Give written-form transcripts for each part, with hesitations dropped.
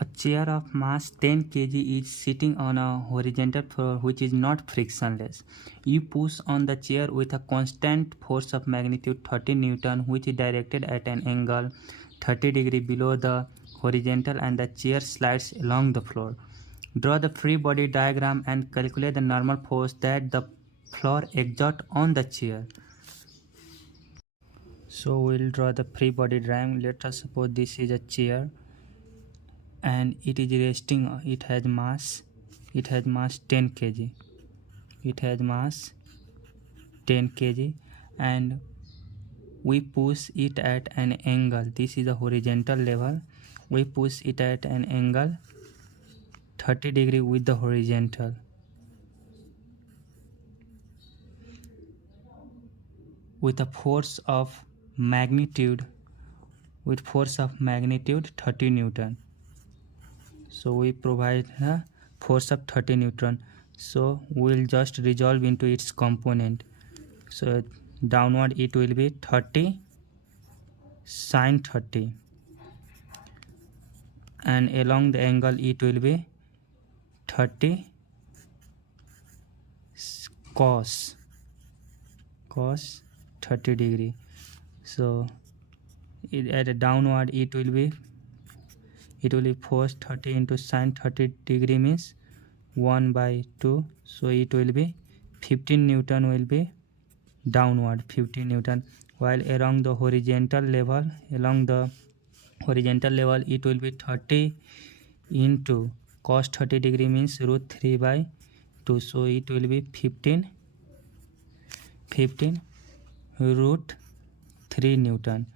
a chair of mass 10 kg is sitting on a horizontal floor which is not frictionless. You push on the chair with a constant force of magnitude 30 Newton which is directed at an angle 30 degree below the horizontal and the chair slides along the floor. Draw the free body diagram and calculate the normal force that the floor exerts on the chair. So we'll draw the free body diagram. Let us suppose this is a chair and it is resting. It has mass 10 kg. It has mass 10 kg and we push it at an angle. This is a horizontal level. We push it at an angle 30 degree with the horizontal. With a force of magnitude 30 Newton. So we provide a force of 30 Newton. So we'll just resolve into its component. So downward it will be 30 sine 30 and along the angle it will be 30 cos 30 degree. So at a downward it will be force 30 into sine 30 degree means 1/2. So it will be 15 Newton will be downward 15 Newton, while along the horizontal level it will be 30 into cos 30 degree means √3/2. So it will be 15 √3 Newton.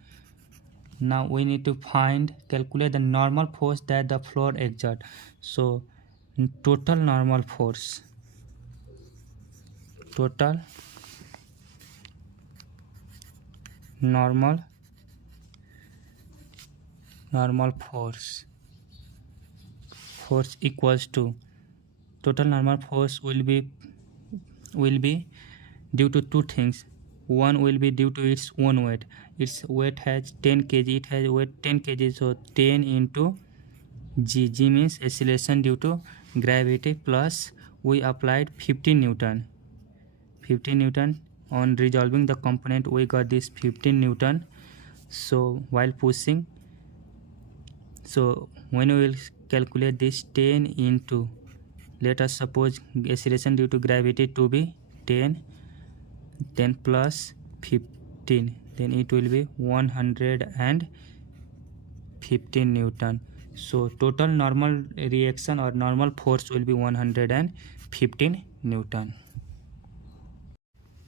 Now we need to calculate the normal force that the floor exerts. So total normal force equals to total normal force will be due to two things. One will be due to its own weight. Its weight has 10 kg. It has weight 10 kg. So 10 into g. G means acceleration due to gravity plus we applied 15 Newton. 15 Newton on resolving the component we got this 15 Newton. So while pushing, so when we will calculate this 10 into, let us suppose acceleration due to gravity to be 10, then plus 15, then it will be 115 Newton. So total normal reaction or normal force will be 115 Newton.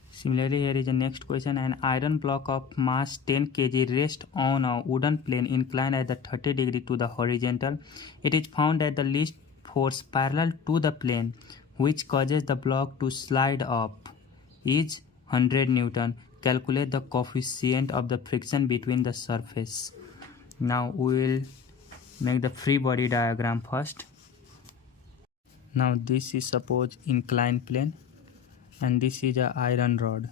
Similarly, here is the next question. An iron block of mass 10 kg rests on a wooden plane inclined at the 30 degree to the horizontal. It is found that the least force parallel to the plane which causes the block to slide up is 100 Newton. Calculate the coefficient of the friction between the surface. Now we will make the free body diagram first. Now this is suppose inclined plane and this is a iron rod.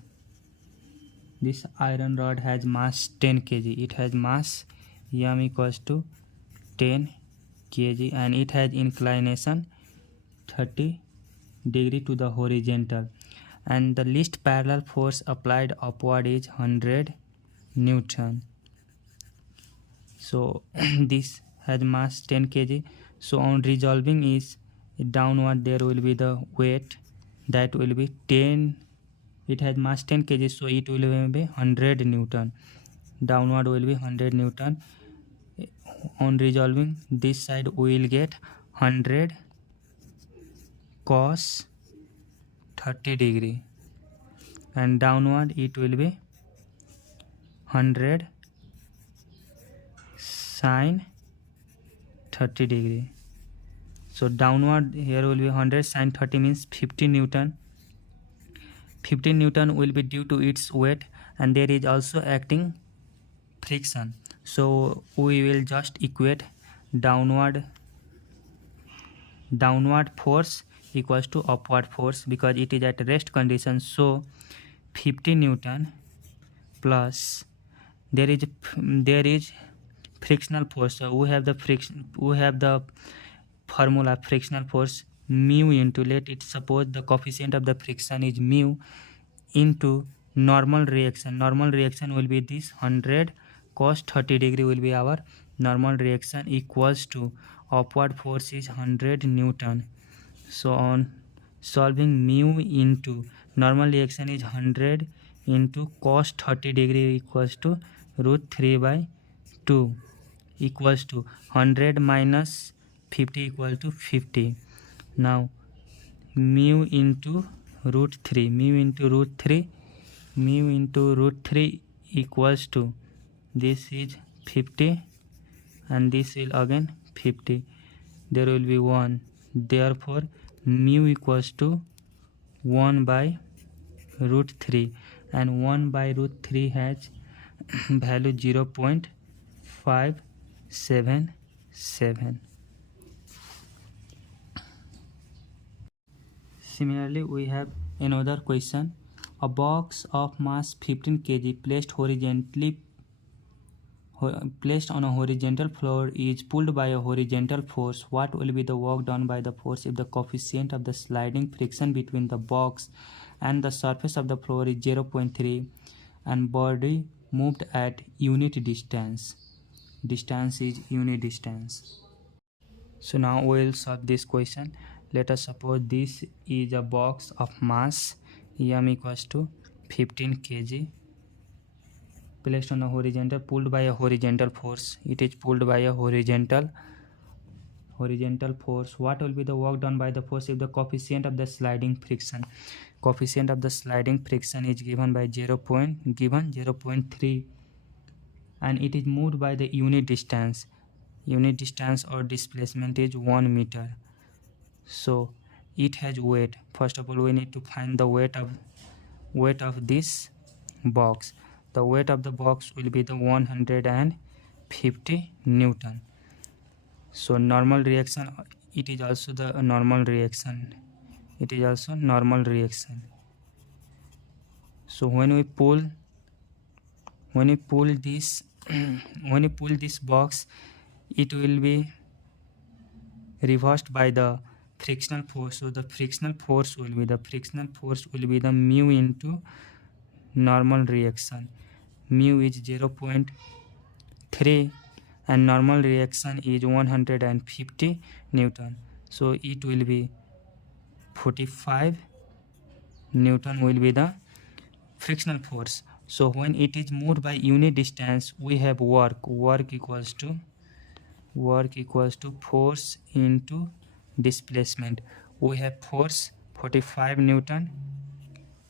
This iron rod has mass 10 kg. It has mass m equals to 10 kg and it has inclination 30 degree to the horizontal, and the least parallel force applied upward is 100 Newton. So this has mass 10 kg. So on resolving is downward there will be the weight that will be 10. It has mass 10 kg, so it will be 100 Newton. Downward will be 100 Newton. On resolving this side we will get 100 cos 30 degree and downward it will be 100 sine 30 degree. So downward here will be 100 sine 30 means 50 Newton. 15 Newton will be due to its weight and there is also acting friction. So we will just equate downward force equals to upward force because it is at rest condition. So 50 Newton plus there is frictional force. So we have the formula frictional force mu into, let it suppose the coefficient of the friction is mu into normal reaction. Normal reaction will be this 100 cos 30 degree will be our normal reaction, equals to upward force is 100 Newton. So on solving, mu into normal reaction is 100 into cos 30 degree equals to root 3 by 2 equals to 100 minus 50 equal to 50. Now mu into root 3, mu into root 3 equals to, this is 50 and this will again 50, there will be 1, therefore mu equals to 1 by root 3, and 1 by root 3 has value 0.577. Similarly, we have another question. A box of mass 15 kg placed on a horizontal floor is pulled by a horizontal force. What will be the work done by the force if the coefficient of the sliding friction between the box and the surface of the floor is 0.3 and body moved at unit distance? Distance is unit distance. So now we will solve this question. Let us suppose this is a box of mass m equals to 15 kg placed on a horizontal, pulled by a horizontal force. It is pulled by a horizontal force. What will be the work done by the force if the coefficient of the sliding friction? Coefficient of the sliding friction is given by 0.3 and it is moved by the unit distance. Unit distance or displacement is 1 meter. So it has weight. First of all, we need to find the weight of this box. The weight of the box will be the 150 Newton. So normal reaction, it is also the normal reaction. It is also normal reaction. So when we pull this when we pull this box, it will be reversed by the frictional force. So the frictional force will be the mu into normal reaction. Mu is 0.3 and normal reaction is 150 Newton. So it will be 45 Newton will be the frictional force. So when it is moved by unit distance, we have work equals to force into displacement. We have force 45 Newton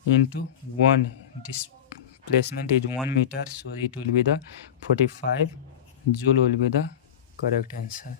into 1, displacement is 1 meter, so it will be the 45 joule will be the correct answer.